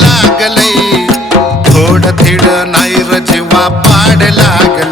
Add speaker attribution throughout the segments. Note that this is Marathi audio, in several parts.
Speaker 1: लागलय. थोड थिड नाही रजिवा पाड लागल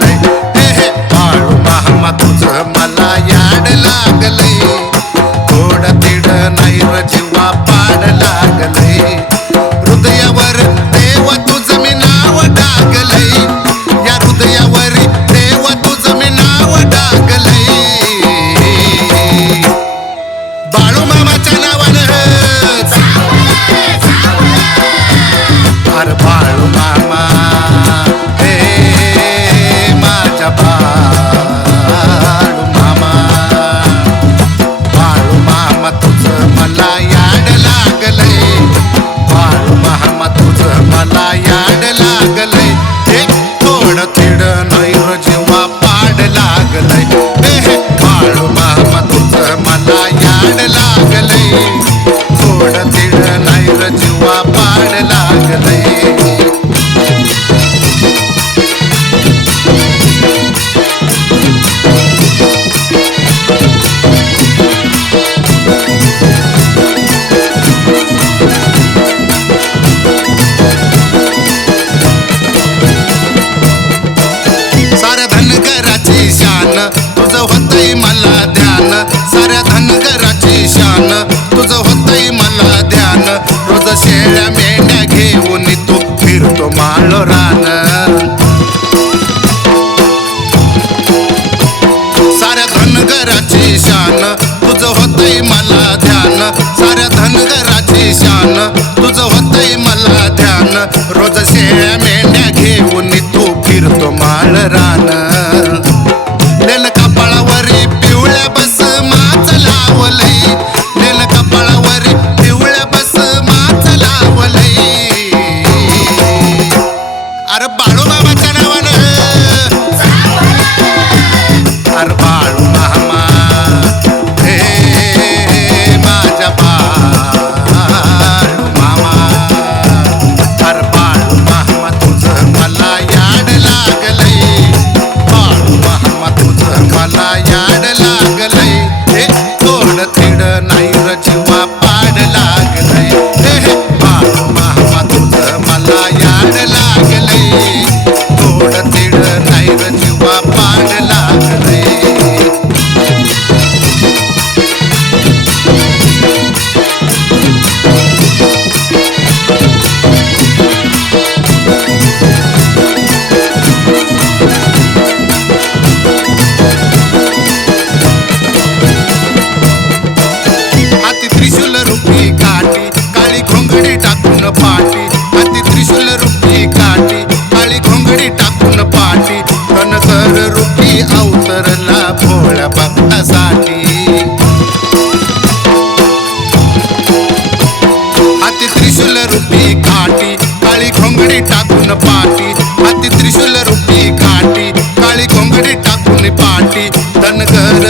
Speaker 1: तिळ नाही रचवा पाड लागलय.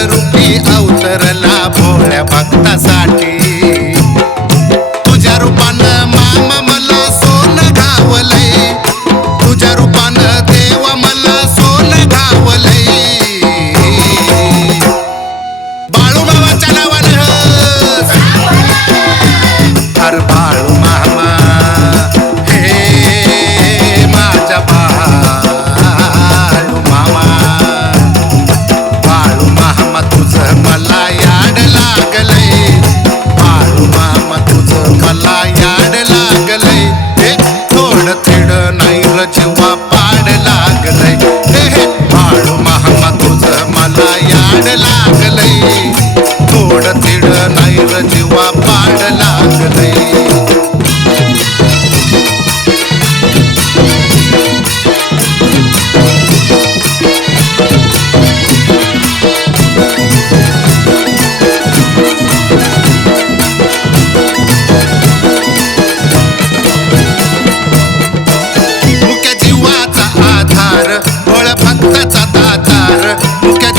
Speaker 1: रूपी अवतरला. भोळ्या भक्तासाठी पाड लागलय. थोड तिड नाही र पाड लागलय. जीवाचा आधार फळ भक्ताचा दातार मुख्या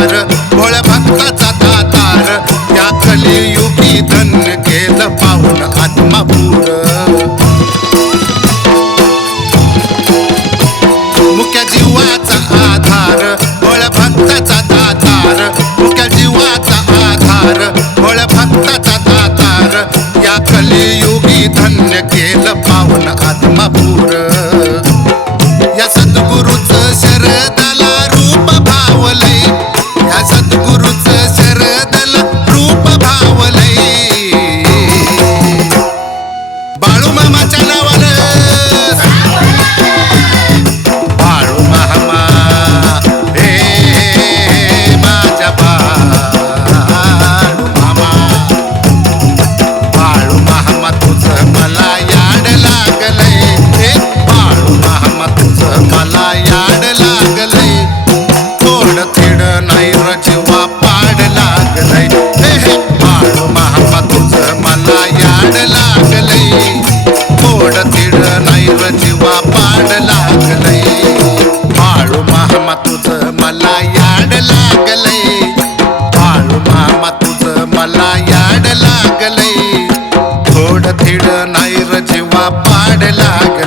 Speaker 1: तार भोळ भक्ताचा दातार त्या कलियुगी धन केलं पाहून आत्मापूर. मुख्य जीवाच याड लागलंय. बाळू मामा तुझं मला याड लागलंय. बाळू मामा तुझं मला याड लागलंय. थोड थिड नाही र पाड लाग